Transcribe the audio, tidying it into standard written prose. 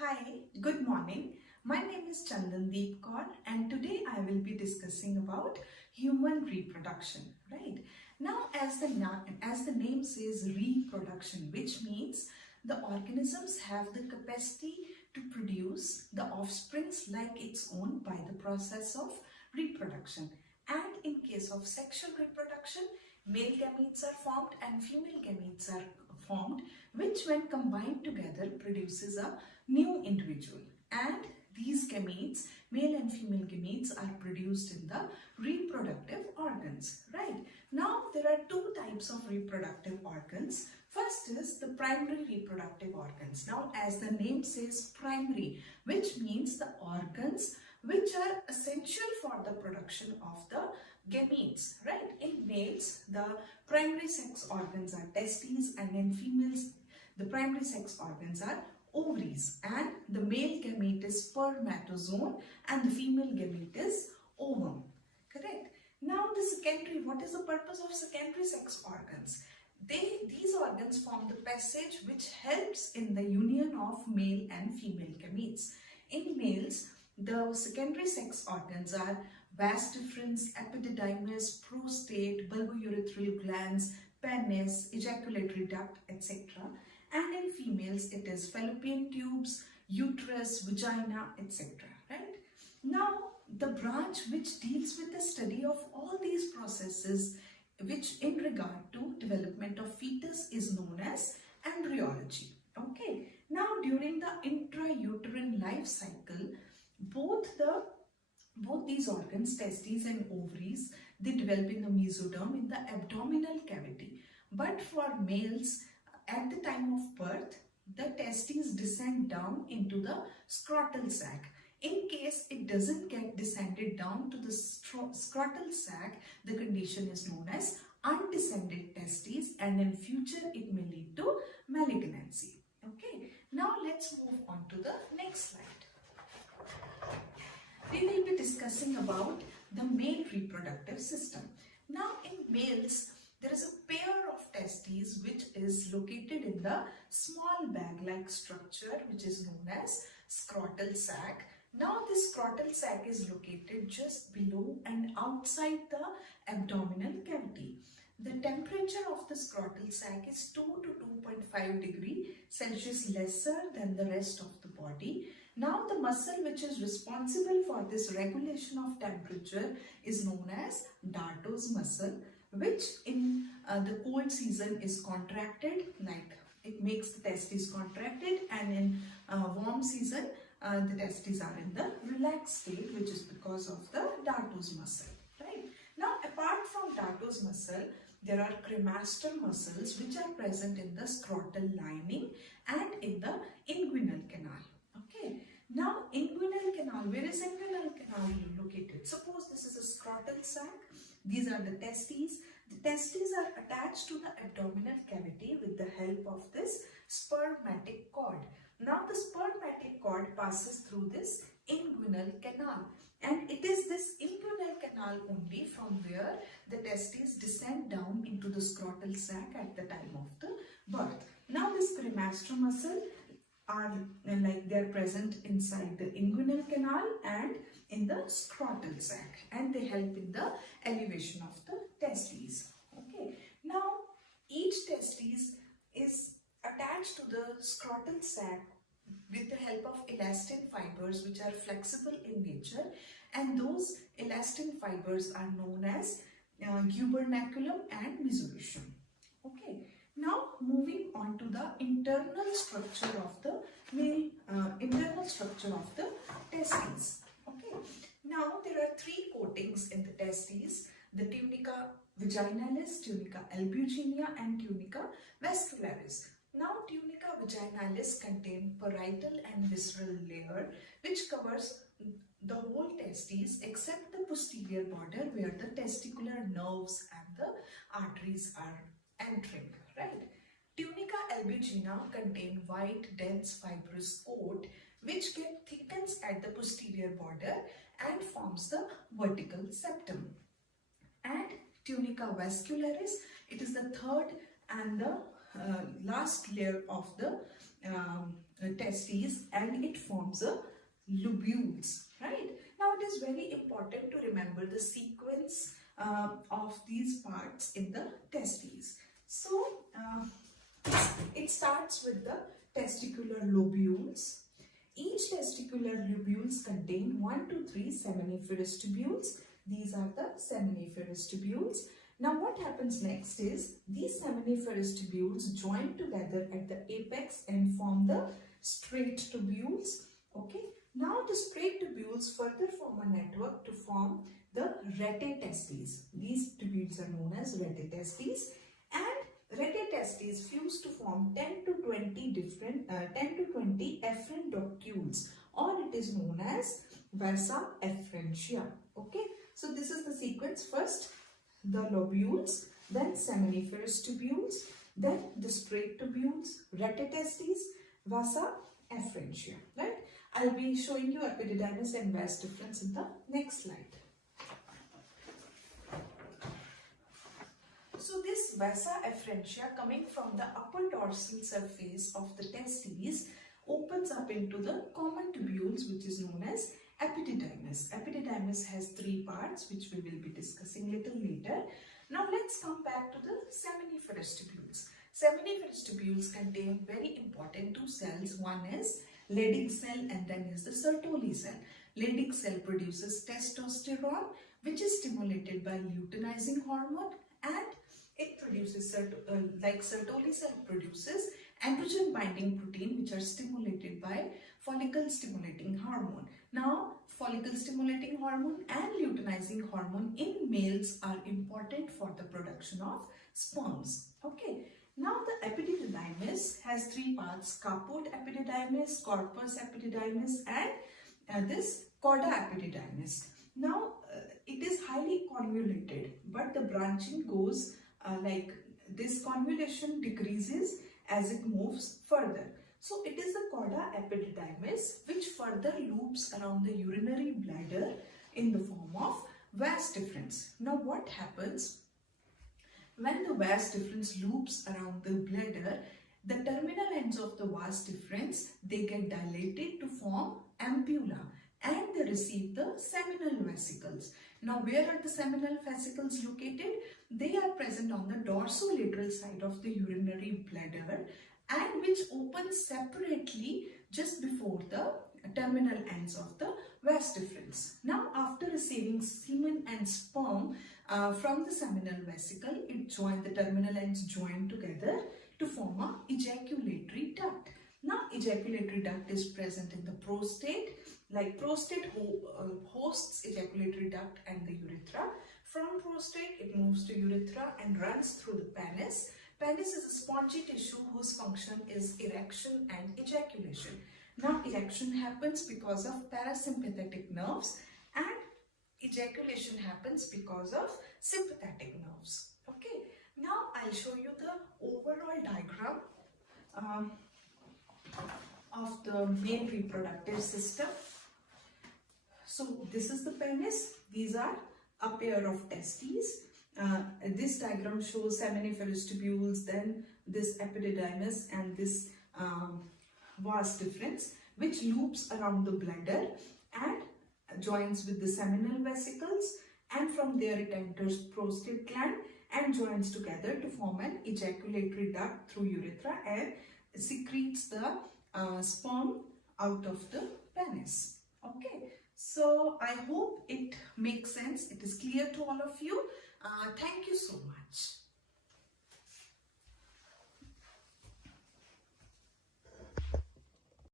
Hi, good morning. My name is Chandandeep Kaur and today I will be discussing about human reproduction, right? Now as the name says reproduction, which means the organisms have the capacity to produce the offsprings like its own by the process of reproduction. And in case of sexual reproduction, male gametes are formed and female gametes are formed, which when combined together produces a new individual. And these gametes, male and female gametes, are produced in the reproductive organs, right? Now there are two types of reproductive organs. First is the primary reproductive organs. Now as the name says primary, which means the organs which are essential for the production of the gametes, right? In males, the primary sex organs are testes, and in females, the primary sex organs are ovaries, and the male gamete is spermatozoon and the female gamete is ovum, correct? Now the secondary, what is the purpose of secondary sex organs? These organs form the passage which helps in the union of male and female gametes. In males, the secondary sex organs are vas deferens, epididymis, prostate, bulbourethral glands, penis, ejaculatory duct, etc. And in females, it is fallopian tubes, uterus, vagina, etc. Right? Now, the branch which deals with the study of all these processes, which in regard to development of fetus, is known as embryology. Okay. Now, during the intrauterine life cycle, both these organs, testes and ovaries, they develop in the mesoderm, in the abdominal cavity. But for males, at the time of birth, the testes descend down into the scrotal sac. In case it doesn't get descended down to the scrotal sac, the condition is known as undescended testes, and in future it may lead to malignancy. Okay, now let's move on to the next slide. We will be discussing about the male reproductive system. Now in males, there is a pair of testes which is located in the small bag-like structure which is known as scrotal sac. Now this scrotal sac is located just below and outside the abdominal cavity. The temperature of the scrotal sac is 2 to 2.5 degrees Celsius lesser than the rest of the body. Now the muscle which is responsible for this regulation of temperature is known as Darto's muscle, which in the cold season is contracted, like it makes the testes contracted, and in warm season the testes are in the relaxed state, which is because of the Darto's muscle, right? Now apart from Darto's muscle, there are cremaster muscles which are present in the scrotal lining and in the inguinal canal. Okay. Now inguinal canal, where is inguinal canal located? Suppose this is a scrotal sac. These are the testes. The testes are attached to the abdominal cavity with the help of this spermatic cord. Now the spermatic cord passes through this inguinal canal, and it is this inguinal canal only from where the testes descend down into the scrotal sac at the time of the birth. Now this cremaster muscle are like they are present inside the inguinal canal and in the scrotal sac, and they help in the elevation of the testes. Okay. Now each testes is attached to the scrotal sac with the help of elastin fibers which are flexible in nature, and those elastin fibers are known as gubernaculum and mesorectum. Okay. Now moving on to the internal structure of the testes. Okay. Now there are three coatings in the testes: the tunica vaginalis, tunica albuginea, and tunica vascularis. Now tunica vaginalis contain parietal and visceral layer which covers the whole testes except the posterior border where the testicular nerves and the arteries are entering, right? Tunica albuginea contain white, dense, fibrous coat which thickens at the posterior border and forms the vertical septum. And tunica vascularis, it is the third and the last layer of the testes and it forms a lobules, right? Now it is very important to remember the sequence of these parts in the testes. So it starts with the testicular lobules. Each testicular lobules contain 1 to 3 seminiferous tubules. These are the seminiferous tubules. Now what happens next is these seminiferous tubules join together at the apex and form the straight tubules. Okay. Now the straight tubules further form a network to form the rete testes. These tubules are known as rete testes, and rete testes fuse to form 10 to 20 efferent docules, or it is known as vasa efferentia. Okay. So this is the sequence. First the lobules, then seminiferous tubules, then the straight tubules, rete testes, vasa efferentia, right? I'll be showing you epididymis and vas difference in the next slide. So this vasa efferentia coming from the upper dorsal surface of the testes opens up into the common tubules, which is known as epididymis. Epididymis has 3 parts, which we will be discussing little later. Now let's come back to the seminiferous tubules. Seminiferous tubules contain very important 2 cells. One is Leydig cell and then is the Sertoli cell. Leydig cell produces testosterone, which is stimulated by luteinizing hormone, and it produces, like Sertoli cell produces androgen binding protein, which are stimulated by follicle stimulating hormone. Now follicle stimulating hormone and luteinizing hormone in males are important for the production of sperms. Okay. Now the epididymis has 3 parts: caput epididymis, corpus epididymis, and this cauda epididymis. Now it is highly convoluted, but the branching goes like this. Convolution decreases as it moves further. So it is the cauda epididymis which further loops around the urinary bladder in the form of vas deferens. Now what happens? When the vas deferens loops around the bladder, the terminal ends of the vas deferens, they get dilated to form ampulla and they receive the seminal vesicles. Now where are the seminal vesicles located? They are present on the dorsolateral side of the urinary bladder and which opens separately just before the terminal ends of the vas deferens. Now after receiving semen and sperm from the seminal vesicle, the terminal ends join together to form a ejaculatory duct. Now ejaculatory duct is present in the prostate, like prostate hosts ejaculatory duct and the urethra. From prostate it moves to urethra and runs through the penis. Penis is a spongy tissue whose function is erection and ejaculation. Now erection happens because of parasympathetic nerves and ejaculation happens because of sympathetic nerves. Okay. Now I'll show you the overall diagram of the male reproductive system. So this is the penis. These are a pair of testes. This diagram shows seminiferous tubules, then this epididymis and this vas deferens, which loops around the bladder and joins with the seminal vesicles, and from there it enters prostate gland and joins together to form an ejaculatory duct through urethra and secretes the sperm out of the penis. Okay, so I hope it makes sense. It is clear to all of you. Thank you so much.